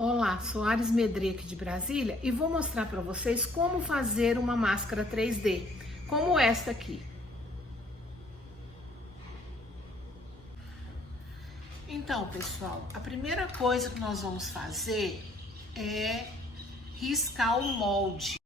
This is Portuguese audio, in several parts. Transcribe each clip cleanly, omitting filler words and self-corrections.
Olá, sou Ares Medrê aqui de Brasília e vou mostrar para vocês como fazer uma máscara 3D, como esta aqui. Então, pessoal, a primeira coisa que nós vamos fazer é riscar o molde.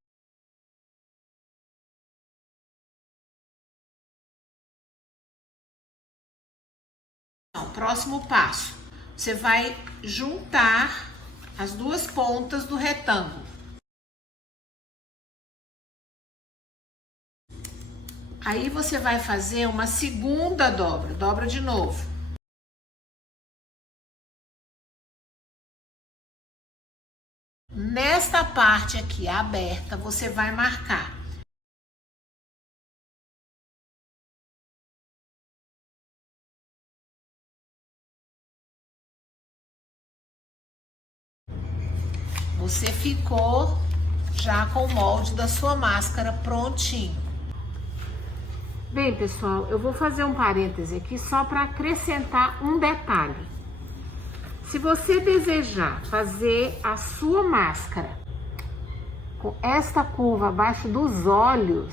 Então, próximo passo, você vai juntar as duas pontas do retângulo. Aí você vai fazer uma segunda dobra, dobra de novo. Nesta parte aqui aberta, você vai marcar. Você ficou já com o molde da sua máscara prontinho. Bem, pessoal, eu vou fazer um parêntese aqui só para acrescentar um detalhe. Se você desejar fazer a sua máscara com esta curva abaixo dos olhos,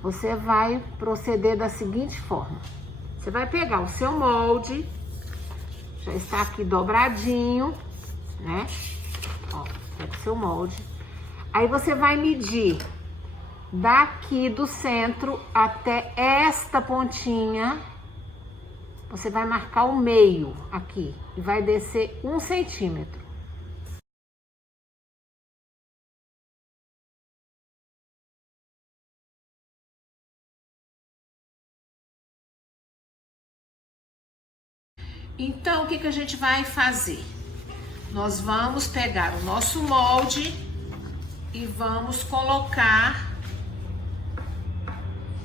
você vai proceder da seguinte forma. Você vai pegar o seu molde, já está aqui dobradinho, né? Ó, pega o seu molde. Aí você vai medir daqui do centro até esta pontinha. Você vai marcar o meio aqui e vai descer 1 centímetro. Então, o que a gente vai fazer? Nós vamos pegar o nosso molde e vamos colocar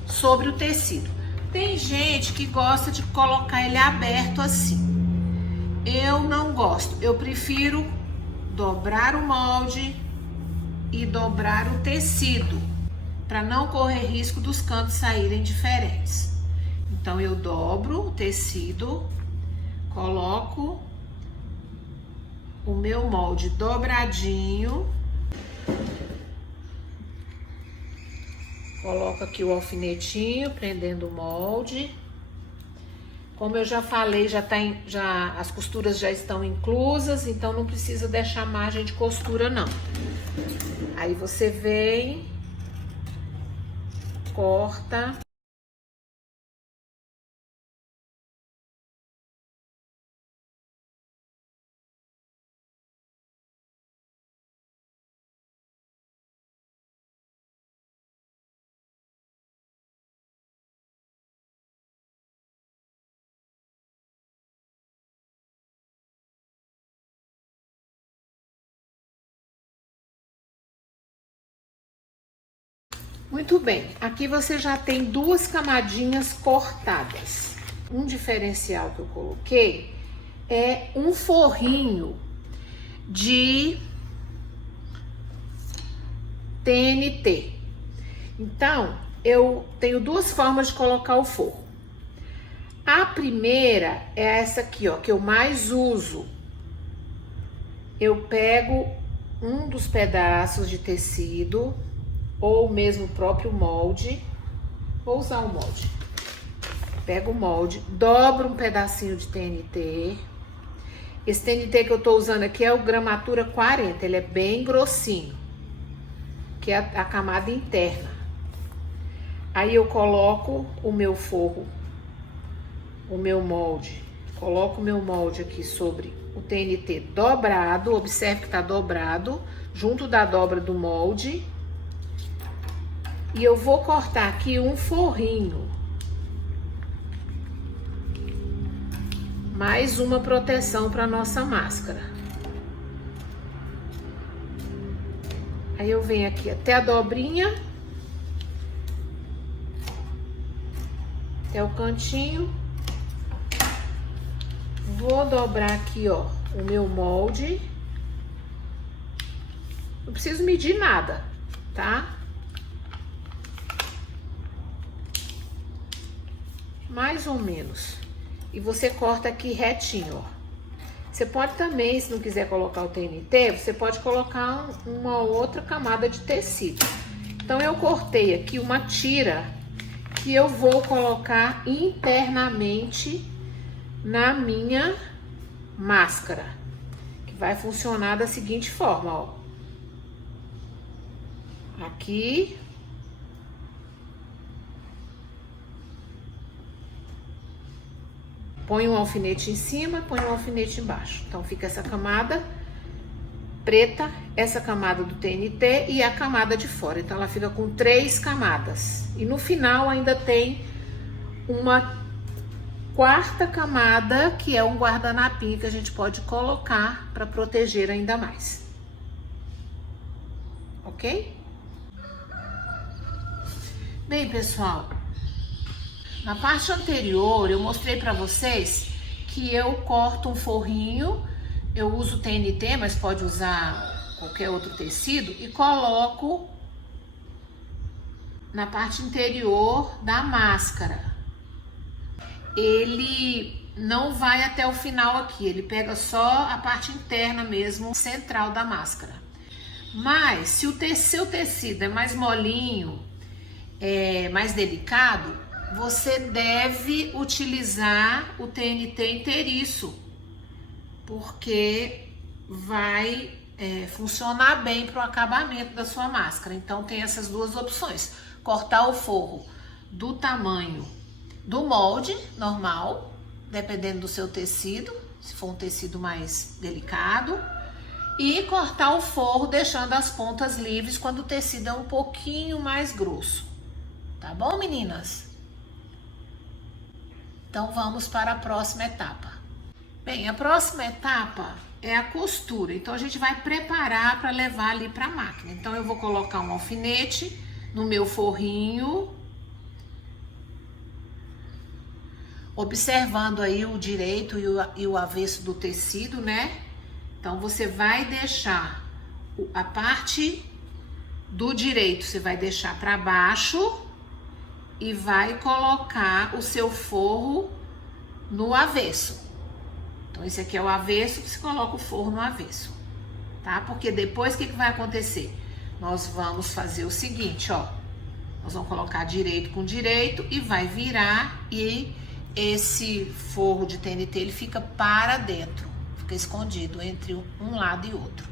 sobre o tecido. Tem gente que gosta de colocar ele aberto assim. Eu não gosto. Eu prefiro dobrar o molde e dobrar o tecido, para não correr risco dos cantos saírem diferentes. Então, eu dobro o tecido, coloco o meu molde dobradinho, coloco aqui o alfinetinho prendendo o molde. Como eu já falei, as costuras já estão inclusas, então não precisa deixar margem de costura não. Aí você vem, corta. Muito bem, aqui você já tem duas camadinhas cortadas. Um diferencial que eu coloquei é um forrinho de TNT. Então, eu tenho duas formas de colocar o forro. A primeira é essa aqui, ó, que eu mais uso. Eu pego um dos pedaços de tecido, ou mesmo o próprio molde. Vou usar o molde. Pego o molde, dobro um pedacinho de TNT. Esse TNT que eu tô usando aqui é o gramatura 40, ele é bem grossinho, que é a camada interna. Aí eu coloco o meu forro, o meu molde, coloco o meu molde aqui sobre o TNT dobrado, observe que tá dobrado, junto da dobra do molde. E eu vou cortar aqui um forrinho. Mais uma proteção para nossa máscara. Aí eu venho aqui até a dobrinha. Até o cantinho. Vou dobrar aqui, ó, o meu molde. Não preciso medir nada, tá? Mais ou menos. E você corta aqui retinho, ó. Você pode também, se não quiser colocar o TNT, você pode colocar uma outra camada de tecido. Então eu cortei aqui uma tira que eu vou colocar internamente na minha máscara, que vai funcionar da seguinte forma, ó. Aqui. Põe um alfinete em cima, põe um alfinete embaixo. Então fica essa camada preta, essa camada do TNT e a camada de fora. Então ela fica com 3 camadas. E no final ainda tem uma quarta camada, que é um guardanapinho que a gente pode colocar para proteger ainda mais. Ok? Bem, pessoal, na parte anterior eu mostrei para vocês que eu corto um forrinho, eu uso TNT, mas pode usar qualquer outro tecido, e coloco na parte interior da máscara. Ele não vai até o final aqui, ele pega só a parte interna mesmo, central da máscara. Mas se o seu tecido é mais molinho, mais delicado, você deve utilizar o TNT inteiriço, porque vai funcionar bem para o acabamento da sua máscara. Então tem essas duas opções: cortar o forro do tamanho do molde normal, dependendo do seu tecido, se for um tecido mais delicado, e cortar o forro deixando as pontas livres quando o tecido é um pouquinho mais grosso. Tá bom, meninas? Então vamos para a próxima etapa. Bem, a próxima etapa é a costura. Então a gente vai preparar para levar ali para a máquina. Então eu vou colocar um alfinete no meu forrinho, observando aí o direito e o avesso do tecido, né? Então você vai deixar a parte do direito, você vai deixar para baixo e vai colocar o seu forro no avesso. Então esse aqui é o avesso, você coloca o forro no avesso, tá? Porque depois o que vai acontecer? Nós vamos fazer o seguinte, ó. Nós vamos colocar direito com direito e vai virar, e esse forro de TNT ele fica para dentro, fica escondido entre um lado e outro,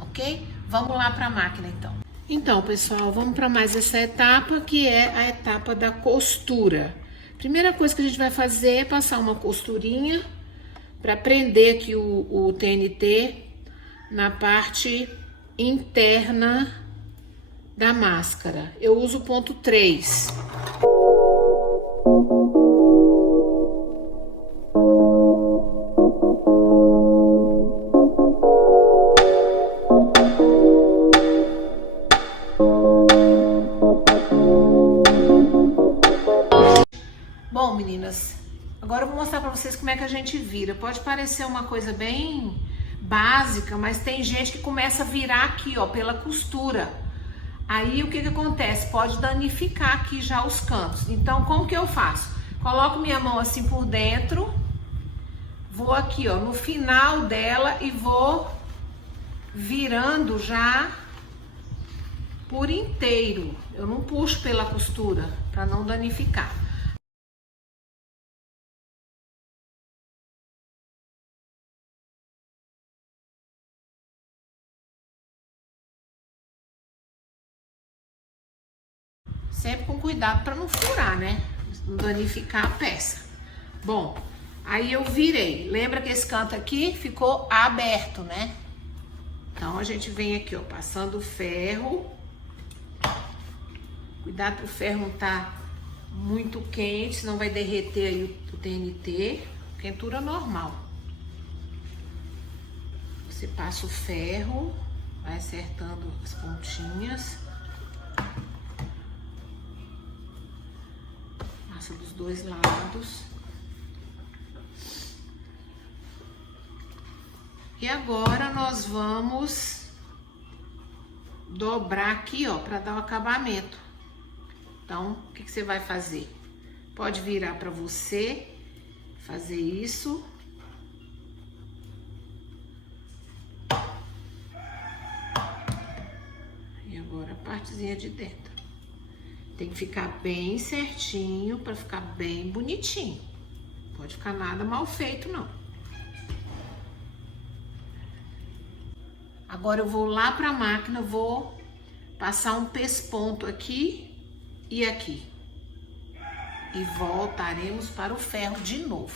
ok? Vamos lá para a máquina então. Então, pessoal, vamos para mais essa etapa, que é a etapa da costura. Primeira coisa que a gente vai fazer é passar uma costurinha para prender aqui o TNT na parte interna da máscara. Eu uso o ponto 3. Bom, meninas, agora eu vou mostrar pra vocês como é que a gente vira. Pode parecer uma coisa bem básica, mas tem gente que começa a virar aqui, ó, pela costura. Aí o que acontece? Pode danificar aqui já os cantos. Então, como que eu faço? Coloco minha mão assim por dentro, vou aqui, ó, no final dela e vou virando já por inteiro. Eu não puxo pela costura para não danificar. Sempre com cuidado para não furar, né? Não danificar a peça. Bom, aí eu virei. Lembra que esse canto aqui ficou aberto, né? Então a gente vem aqui, ó, passando o ferro. Cuidado pro ferro não tá muito quente, senão vai derreter aí o TNT. Quentura normal. Você passa o ferro, vai acertando as pontinhas. Passa dos dois lados. E agora nós vamos dobrar aqui, ó, para dar o acabamento. Então, o que você vai fazer? Pode virar para você fazer isso. partezinha de dentro. Tem que ficar bem certinho para ficar bem bonitinho. Não pode ficar nada mal feito, não. Agora eu vou lá para a máquina, vou passar um pesponto aqui e aqui. E voltaremos para o ferro de novo.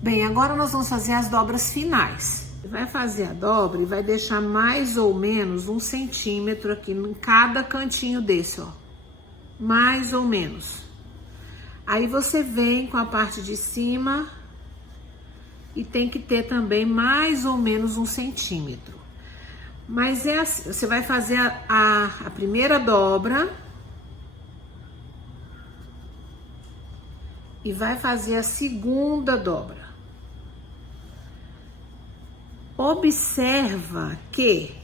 Bem, agora nós vamos fazer as dobras finais. Você vai fazer a dobra e vai deixar mais ou menos 1 centímetro aqui em cada cantinho desse, ó. Mais ou menos. Aí você vem com a parte de cima e tem que ter também mais ou menos 1 centímetro. Mas é assim, você vai fazer a primeira dobra e vai fazer a segunda dobra. Observa que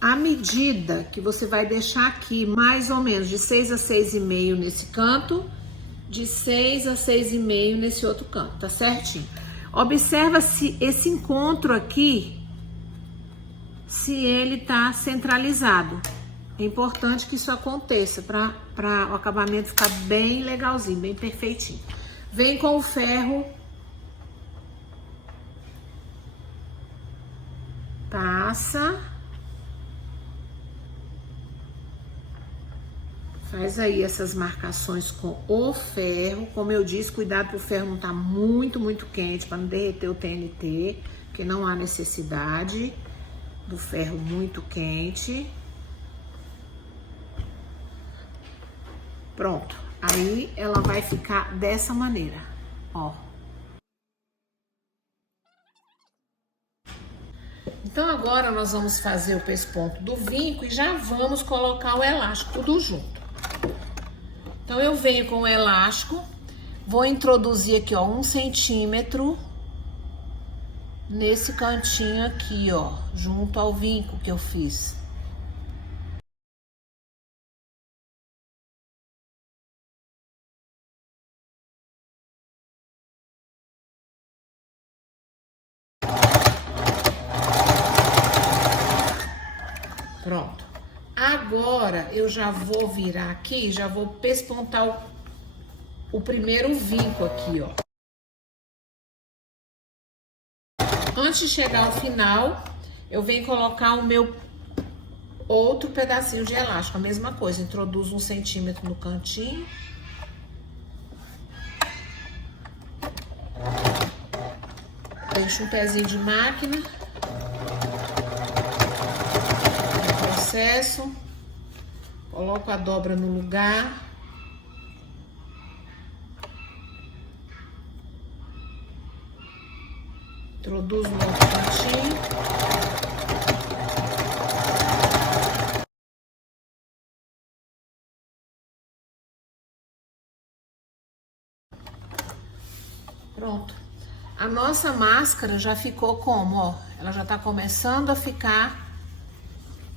a medida que você vai deixar aqui, mais ou menos de 6 a 6,5 nesse canto, de 6 a 6,5 nesse outro canto, tá certinho? Observa se esse encontro aqui, se ele tá centralizado. É importante que isso aconteça para o acabamento ficar bem legalzinho, bem perfeitinho. Vem com o ferro, passa, faz aí essas marcações com o ferro. Como eu disse, cuidado para o ferro não tá muito quente, para não derreter o TNT, porque não há necessidade do ferro muito quente. Pronto, aí ela vai ficar dessa maneira, ó. Então agora nós vamos fazer o pesponto do vinco e já vamos colocar o elástico tudo junto. Então eu venho com o elástico, vou introduzir aqui, ó, 1 centímetro nesse cantinho aqui, ó, junto ao vinco que eu fiz. Pronto. Agora eu já vou virar aqui, já vou pespontar o primeiro vinco aqui, ó. Antes de chegar ao final, eu venho colocar o meu outro pedacinho de elástico, a mesma coisa. Introduzo 1 centímetro no cantinho. Deixo um pezinho de máquina. Processo, coloco a dobra no lugar, introduzo no outro cantinho, pronto. A nossa máscara já ficou como, ó, ela já tá começando a ficar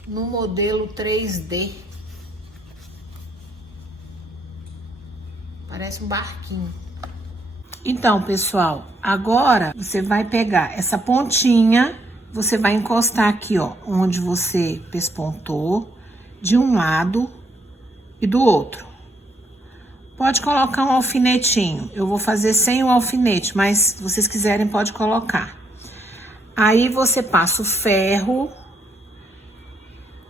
no modelo 3D. Parece um barquinho. Então, pessoal, agora você vai pegar essa pontinha, você vai encostar aqui, ó, onde você pespontou, de um lado e do outro. Pode colocar um alfinetinho. Eu vou fazer sem o alfinete, mas se vocês quiserem, pode colocar. Aí você passa o ferro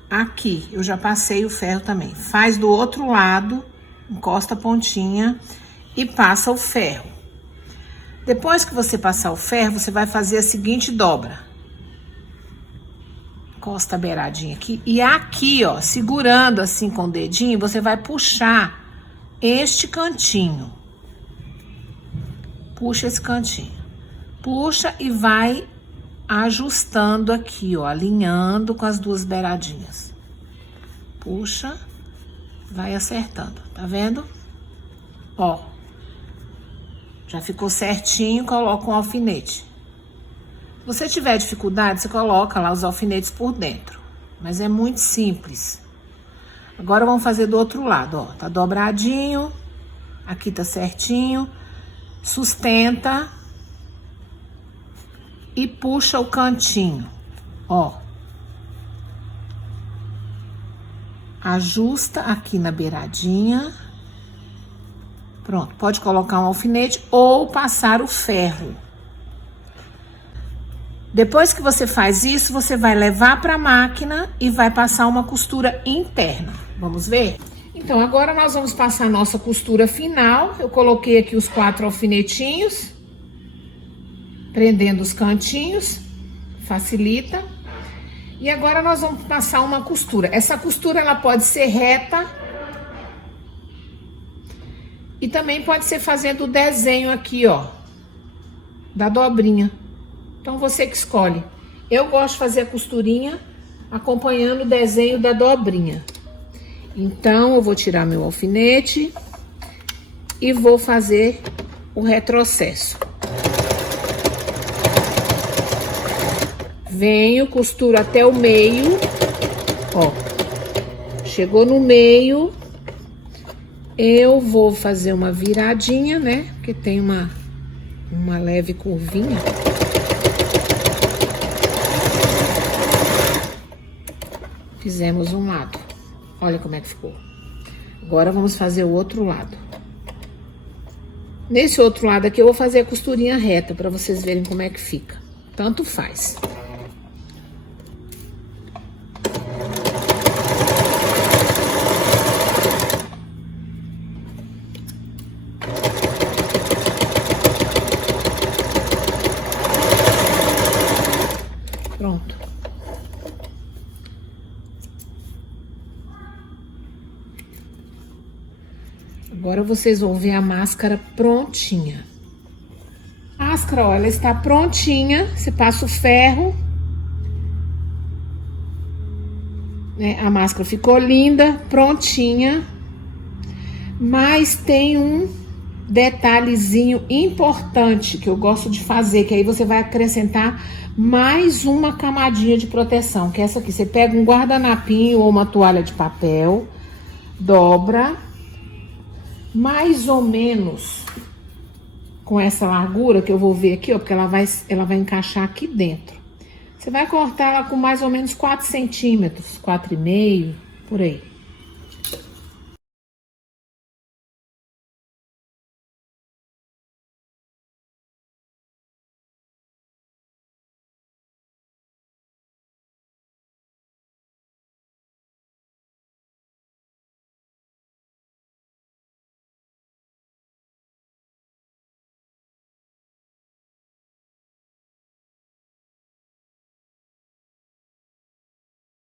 aqui, eu já passei o ferro também. Faz do outro lado, encosta a pontinha e passa o ferro. Depois que você passar o ferro, você vai fazer a seguinte dobra. Encosta a beiradinha aqui e aqui, ó, segurando assim com o dedinho, você vai puxar este cantinho. Puxa esse cantinho. Puxa e vai ajustando aqui, ó, alinhando com as duas beiradinhas. Puxa, vai acertando, tá vendo? Ó, já ficou certinho, coloca um alfinete. Se você tiver dificuldade, você coloca lá os alfinetes por dentro, mas é muito simples. Agora vamos fazer do outro lado, ó, tá dobradinho, aqui tá certinho, sustenta e puxa o cantinho, ó. ajusta aqui na beiradinha. Pronto, pode colocar um alfinete ou passar o ferro. Depois que você faz isso, você vai levar para a máquina e vai passar uma costura interna. Vamos ver? Então, agora nós vamos passar a nossa costura final. Eu coloquei aqui os 4 alfinetinhos, prendendo os cantinhos, facilita. E agora nós vamos passar uma costura. Essa costura, ela pode ser reta e também pode ser fazendo o desenho aqui, ó, da dobrinha. Então, você que escolhe. Eu gosto de fazer a costurinha acompanhando o desenho da dobrinha. Então, eu vou tirar meu alfinete e vou fazer o retrocesso. Venho, costuro até o meio, ó. Chegou no meio, eu vou fazer uma viradinha, né? Porque tem uma leve curvinha. Fizemos um lado. Olha como é que ficou. Agora vamos fazer o outro lado. Nesse outro lado aqui eu vou fazer a costurinha reta para vocês verem como é que fica. Tanto faz. Pronto. Agora vocês vão ver a máscara prontinha. A máscara, ó, ela está prontinha. Você passa o ferro, né? A máscara ficou linda, prontinha. Mas tem um detalhezinho importante que eu gosto de fazer, que aí você vai acrescentar mais uma camadinha de proteção, que é essa aqui. Você pega um guardanapinho ou uma toalha de papel, dobra mais ou menos com essa largura que eu vou ver aqui, ó, porque ela vai encaixar aqui dentro. Você vai cortar ela com mais ou menos 4 centímetros, 4,5, por aí.